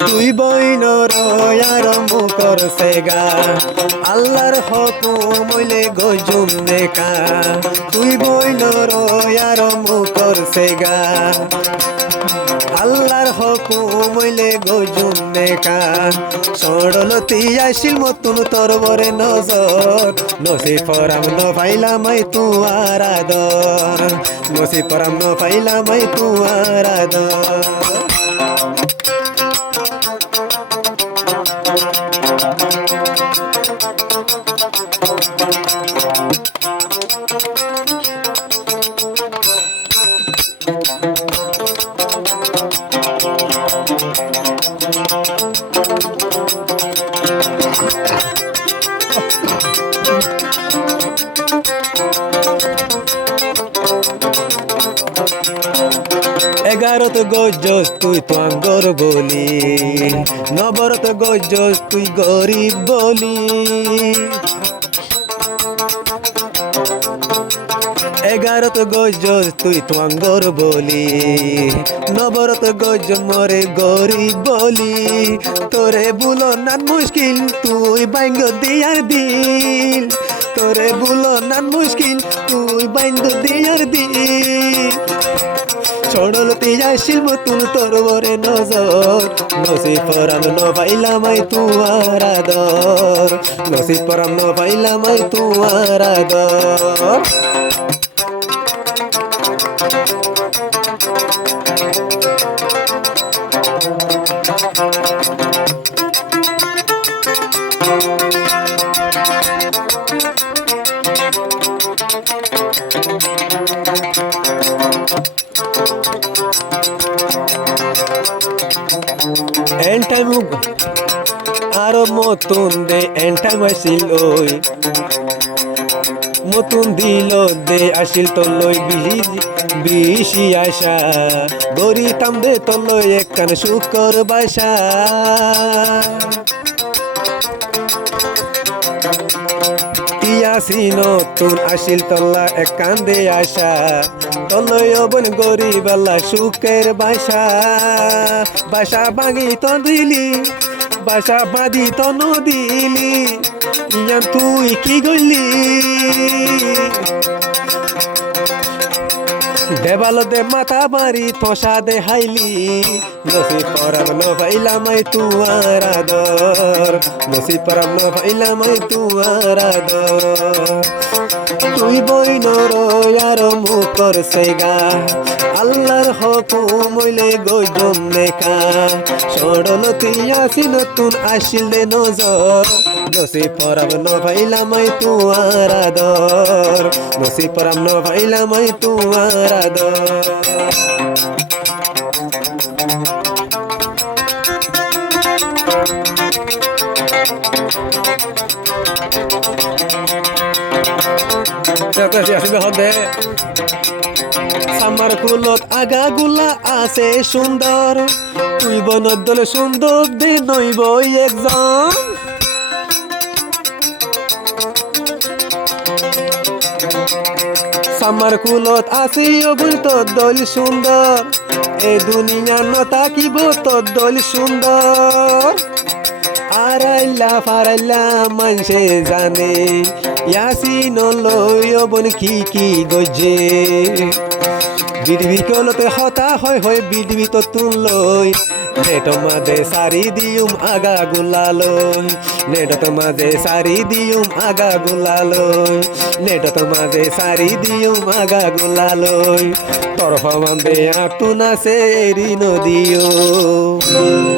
তুই বইনর আরম্ভ করছে গা আল্লাহর হুকুম হইলে গজুম নেকা তুই বইনর আরম্ভ করছে গা আল্লাহর হুকুম হইলে গজুম নেকা সরলতি আসিল মতুন তোর বরে নজর নসি ফরাম ন পাইলামাই তুয়ার আদর নসি ফরাম ন পাইলামাই তুয়ার আদর এগারোত গজস তুই তো আঙ্গর বলি নবরত গজস তুই গরিব বলি এগারোত গজস তুই তো আঙ্গর বলি নবরত গজ মরে গরিব বলি তোরে বুলো নান মুশকিল তুই বাইঙ্গ দিয়ার দিল তোরে বুলো নান মুশকিল তুই বাইঙ্গ দিয়ার দিল চড়লতি আসিল মতুন তোর বরে নজর নসিব পরাম ন পাইলামাই তুয়ার আদর নসিব পরাম ন পাইলামাই তুয়ার আদর এন্টাইম আরো মতুন দে এন্টাইম আসিল ওই মতুন দিল দে আসিল তলই বিশি আশা গরিতাম দে তলই একখান শুকর বাসা তিয়াসি নতুন আসিল তল্লা এক কান্দে আসা তলই অবন গরিবাল্লা সুখের বাসা বাসা ভাঙি তো দিলি বাসা বাঁধি তো নদিলি ইয়ান তুই কি গলি দেবাল দে মাথা মারি থসা দে হাইলি নসিব পরাম ন পাইলামাই তুয়ার আদর নসিব পরাম ন পাইলামাই তুয়ার আদর তুই বইনর আরম্ভ করছে গা আল্লাহর হুকুম হইলে গজম নেকা সরলতি আসি নতুন আসিল দে নজর নসিব পরাম ন পাইলামাই তুয়ার আদর নসিব পরাম ন পাইলামাই তুয়ার আদর সামার কুলত আগা গুলা আছে সুন্দর তুই বনদল সুন্দর দে নইব একজন সামার কুলত আছে অবুল তোর দল সুন্দর এ দুনিয়া ন তাকিব তোর দল সুন্দর আরাইলা ফারাইলা মানুষে জানে ইয়াসিন লই অবন কি গজে বিড়বি কলতে হতা হয় বিড়বি তো তুন লই নেট মাঝে সারি দিউম আগা গুলালই নেট মাঝে সারি দিউম আগা গুলালই নেট মাঝে সারি দিউম আগা গুলালই তরফ মান্দে আতুন আছে এরি নদিও